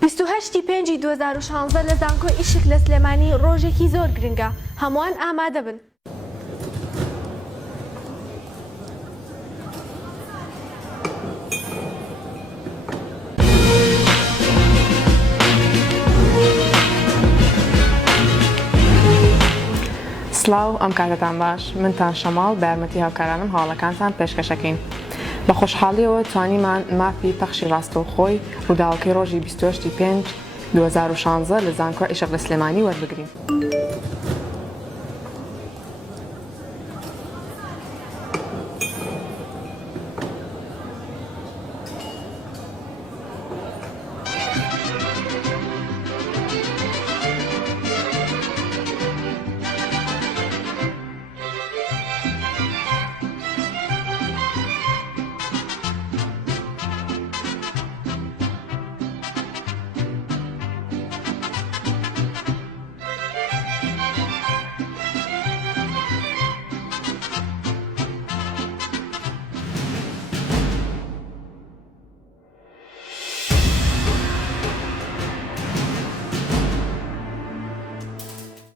28 پێنجی 2016 لە زانکۆی ئیشک لە سلێمانی ڕۆژێکی زۆر گرنگە. هەمووان ئامادە بن. سلااو ئەم کاتتان باش، منتان شەماڵ بە یارمەتی هاوکارانم هەواڵەکانتان پێشکەشەکەین. بە خۆشحاڵیەوە توانیمان مافی پەخشی ڕاستەوخۆی ڕووداوەکەی ڕۆژی 28 پێنج 2016 لە زانکۆ ئیشق لە سلێمانی وەربگرین.